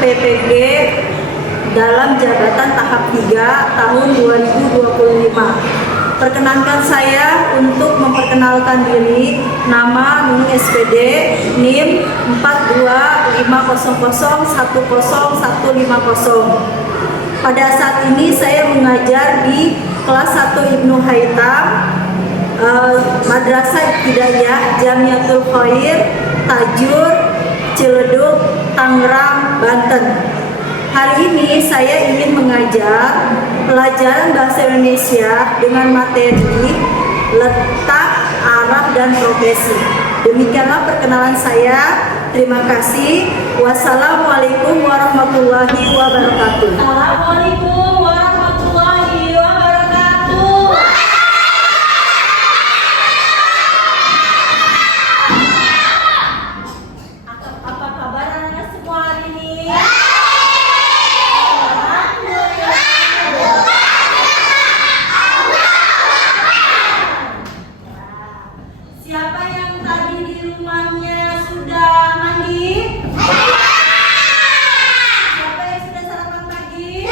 PPG dalam jabatan tahap 3 tahun 2025. Perkenankan saya untuk memperkenalkan diri. Nama Nunung SPD, NIM 42500100150. Pada saat ini saya mengajar di kelas 1 Ibnu Haytham, Madrasah Ibtidaiyah Jamiatul Khair, Tajur, Ciledug, Tangerang, Banten. Hari ini saya ingin mengajar pelajaran bahasa Indonesia dengan materi letak, araf, dan progresi. Demikianlah perkenalan saya. Terima kasih. Wassalamualaikum warahmatullahi wabarakatuh. Assalamualaikum warahmatullahi wabarakatuh. Apa kabar anak-anak semua hari ini? Siapa yang tadi di rumahnya sudah mandi? Siapa yang sudah sarapan pagi?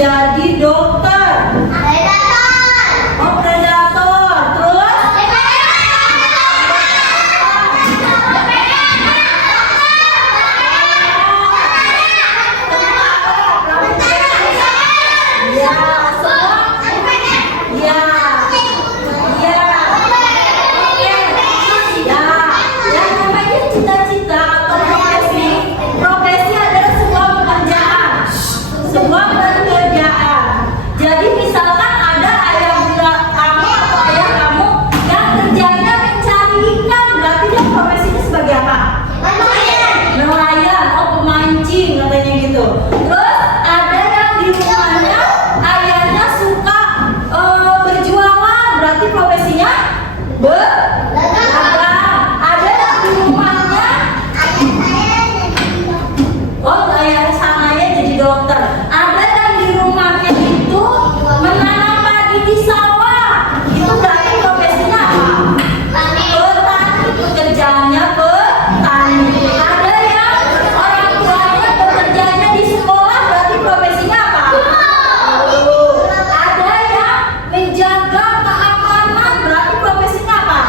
jadi dokter. Oh, predator. Terus? Ya, ya, ya. Ya, yang namanya cita-cita atau profesi adalah sebuah pekerjaan. Sebuah pekerjaan. Jadi misalkan ada ayah bunda kamu atau ayah kamu yang kerjanya mencari ikan, berarti dia profesinya sebagai apa? Nelayan, oh pemancing katanya gitu. Terus ada yang di rumahnya ayahnya suka berjualan, berarti profesinya berdagang. Ada yang di rumahnya ayah sananya jadi dokter. Ada yang di rumahnya itu menanam padi di sawah. Itu berarti profesinya apa? Petani, pekerjaannya petani. Ada yang orang tuanya bekerjanya di sekolah, berarti profesinya apa? Ada yang menjaga keamanan, berarti profesinya apa?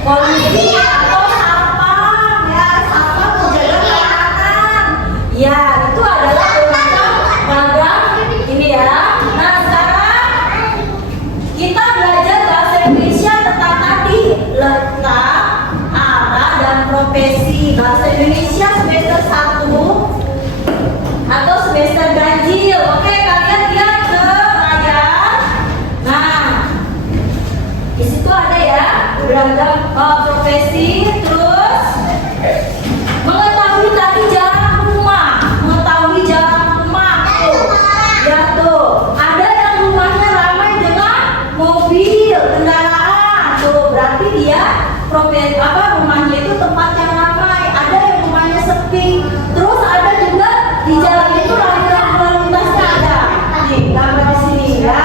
Polisi atau satpam, ya satpam menjaga keamanan. Ya, itu adalah dagang ini ya. Nah, sekarang kita belajar bahasa Indonesia tentang tadi letak, arah, dan profesi. Bahasa Indonesia semester 1 atau semester ganjil. Oke, kalian lihat ke layar. Nah, di situ ada ya beragam profesi. Terus mengetahui tadi jarak rumah, mengetahui jarak rumah tuh. Ya tuh, ada yang rumahnya ramai dengan mobil, kendaraan tuh, berarti dia profesi rumahnya itu tempat yang ramai. Ada yang rumahnya sepi. Terus ada juga di jalan itu lalu lintasnya ada. Nih, gambar di sini ya.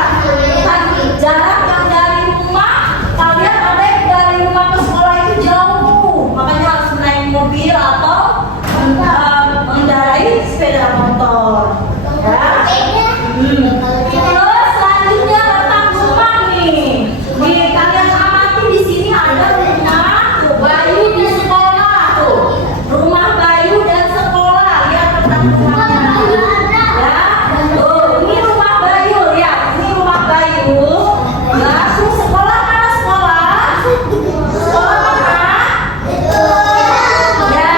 Tadi jarak yang dari rumah, kalian ada yang dari rumah ke sekolah itu jauh, makanya harus naik mobil atau mengendarai sepeda motor. Ya. Terus selanjutnya letak rumah nih. Nih kalian amati di sini ada rumah Bayu di sekolah tuh. Rumah Bayu dan sekolah. Lihat letak rumahnya. Ya. Tuh, ini rumah Bayu ya. Ini rumah Bayu. Ya, tuh sekolah mana sekolah? Sekolah mana? Ya,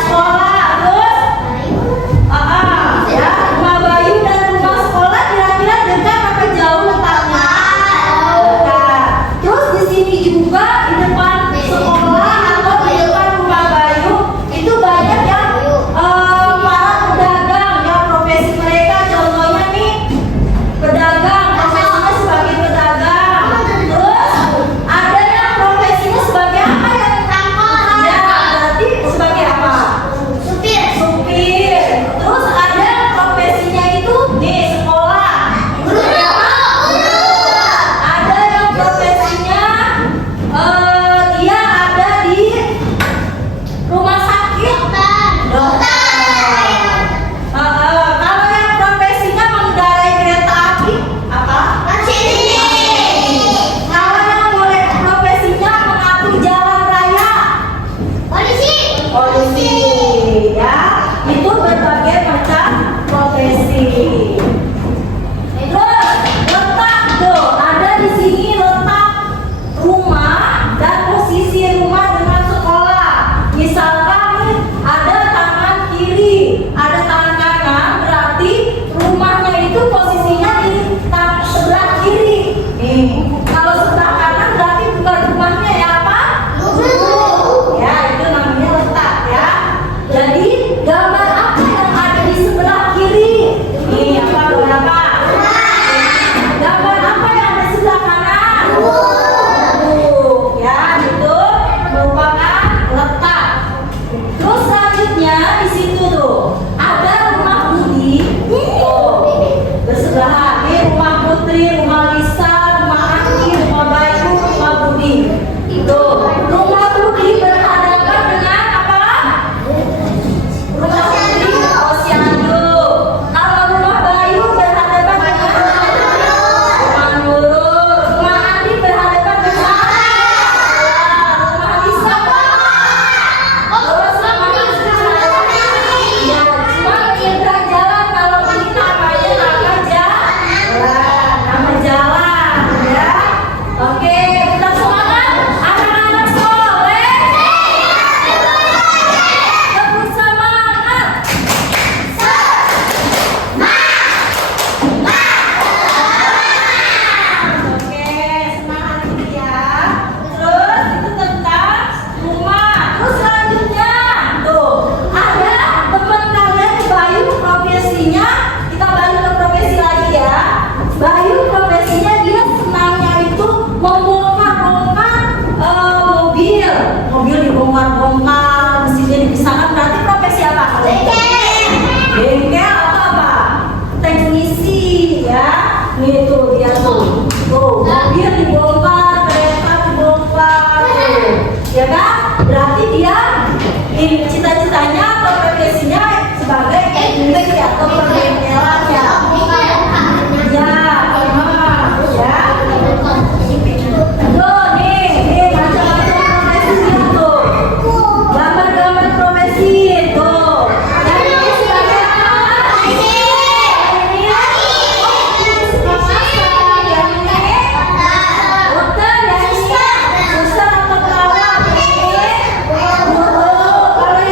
sekolah. Terus ya, rumah Bayu dan rumah sekolah kira-kira dekat apa jauh letaknya? Dekat. Terus di sini juga di depan sekolah atau di depan rumah Bayu itu banyak yang para pedagang ya, profesi mereka contohnya nih pedagang, profesinya sebagai pedagang. Terus ada yang profesinya sebagai apa ya? Ya, berarti sebagai apa? Supir. Terus ada profesinya itu nih sekolah. Ada yang profesinya dia ada di rumah sakit. Dokter. Kalau yang profesinya mengendarai kereta api apa? Kalau yang profesinya mengatur jalan raya. Polisi ya, itu berbagai macam profesi. Terus letak tuh ada di sini letak rumah dan posisi rumah dengan sekolah. Misalkan nih ada tangan kiri, ada tangan kanan, berarti rumahnya itu posisinya di sebelah kiri. Nih, kalau sebelah kanan berarti bukan rumahnya ya apa? Ya, itu namanya letak ya. Jadi gambar apa yang ada di sebelah kiri? Ini apa? cita-citanya atau profesinya sebagai teknik atau perempuan ya. Ya, ya. Tuh, nih macam-macam profesinya tuh. Gambar-gambar profesi tuh. Yang ini sebagai apa? Dokter, yang ini suster atau perawat? Guru. Kalau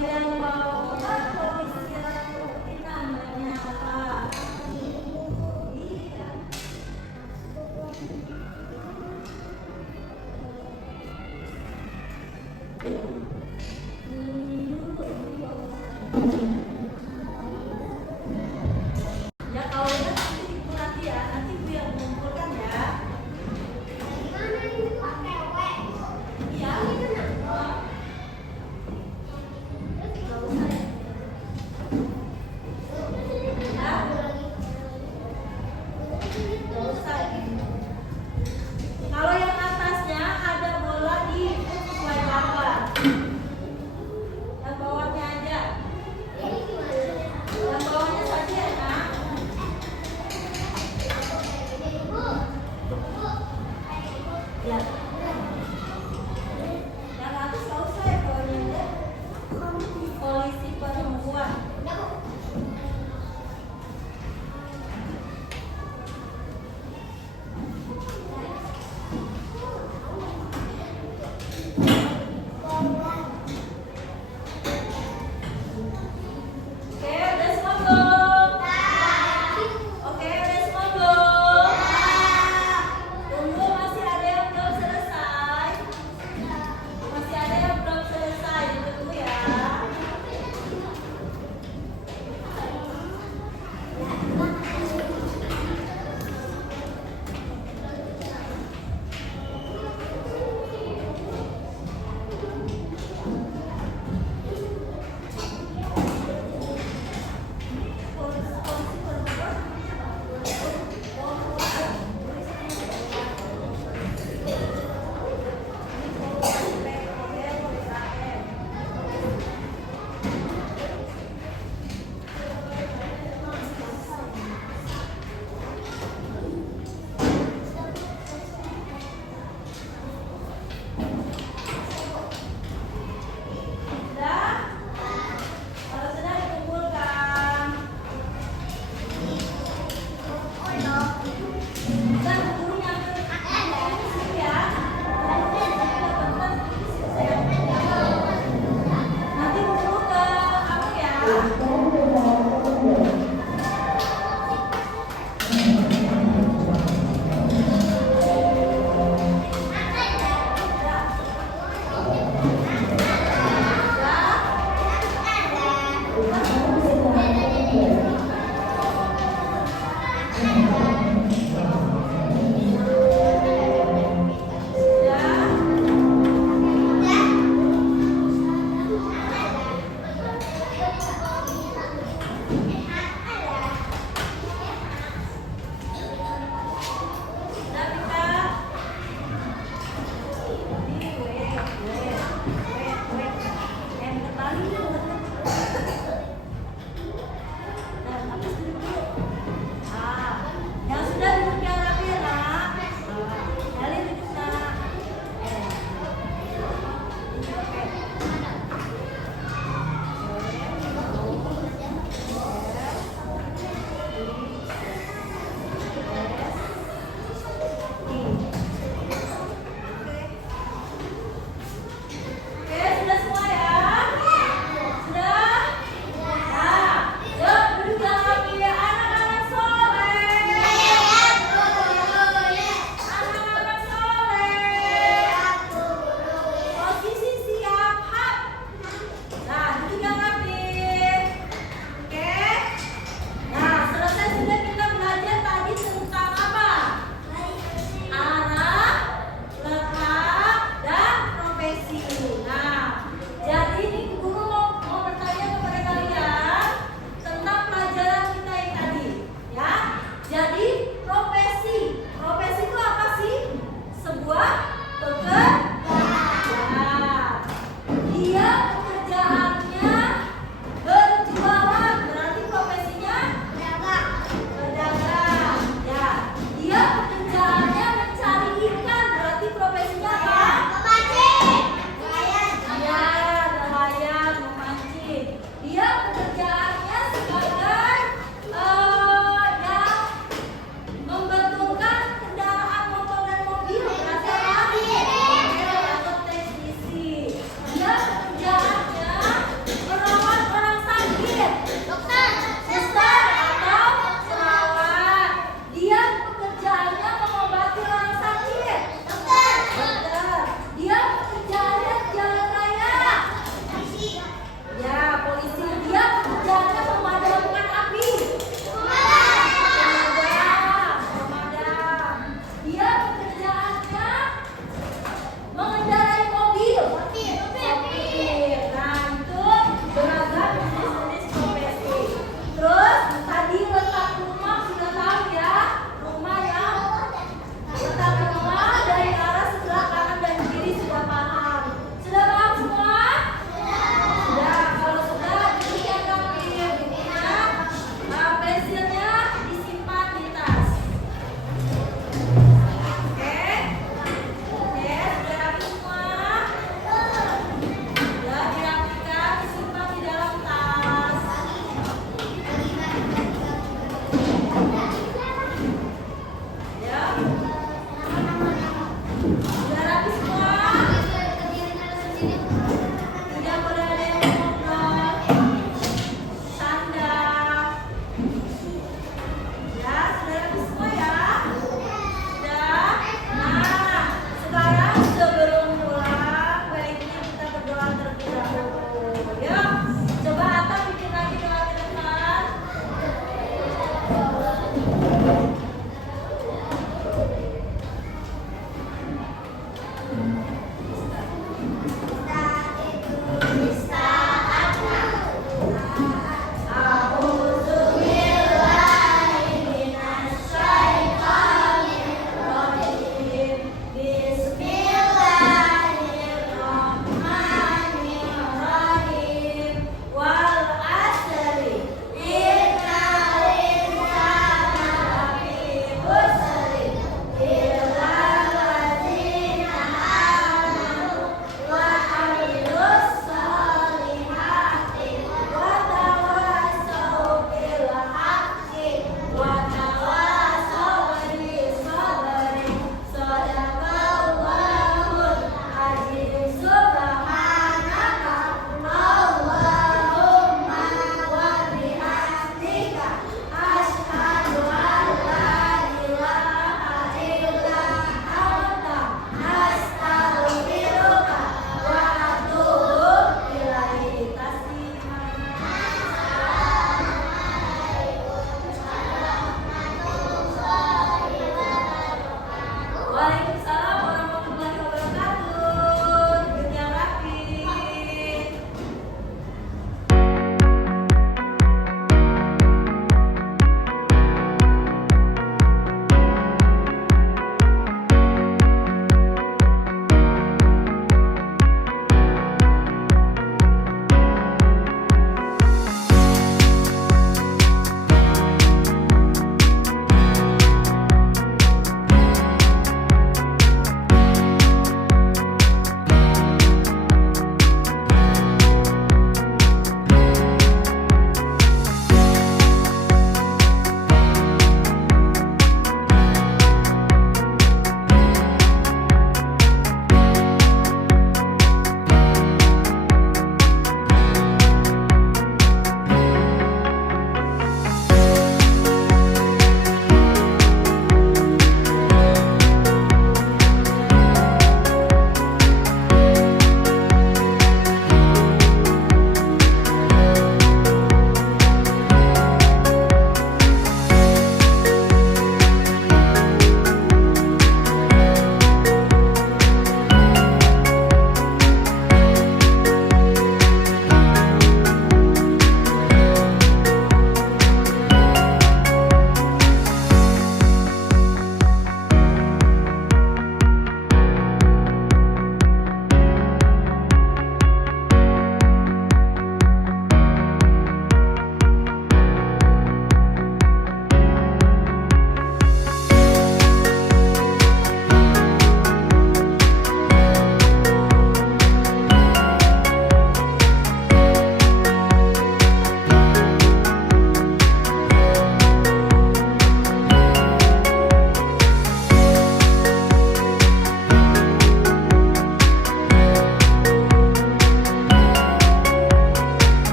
kalian mau polisi ini namanya apa? Iya. Ya kalau nanti ibu nanti ya, nanti ibu yang mengumpulkan ya. Iya. Kalau yang atasnya ada bola di sesuai gambar. Yang bawahnya aja. Yang bawahnya saja ya, Nak. Ya. Yang atas nggak usah ya bawahnya ya. Polisi perempuan. Oke, udah semua belum? Oke, udah semua belum? Tunggu, masih ada yang belum selesai. Masih ada yang belum selesai, tunggu ya. Sudah? Kalau sudah dikumpulkan. Sudah kumpulnya ke sini ya. Nanti kumpul ke aku ya. Yang sudah duduk yang rapi ya, Nak. Kalian duduk, Nak. Oke, sudah semua ya? Sudah? Nah, yuk duduk yang rapi ya, anak-anak soleh. Anak-anak soleh. Posisi siap, hap. Nah, duduk yang rapi. Oke. Nah, selesai sudah kita belajar tadi tentang apa? Arah, letak, dan profesi. Nah, jadi ini guru mau bertanya kepada kalian tentang pelajaran kita yang tadi, ya. Jadi profesi, profesi itu apa sih? Sebuah pekerjaan. Dia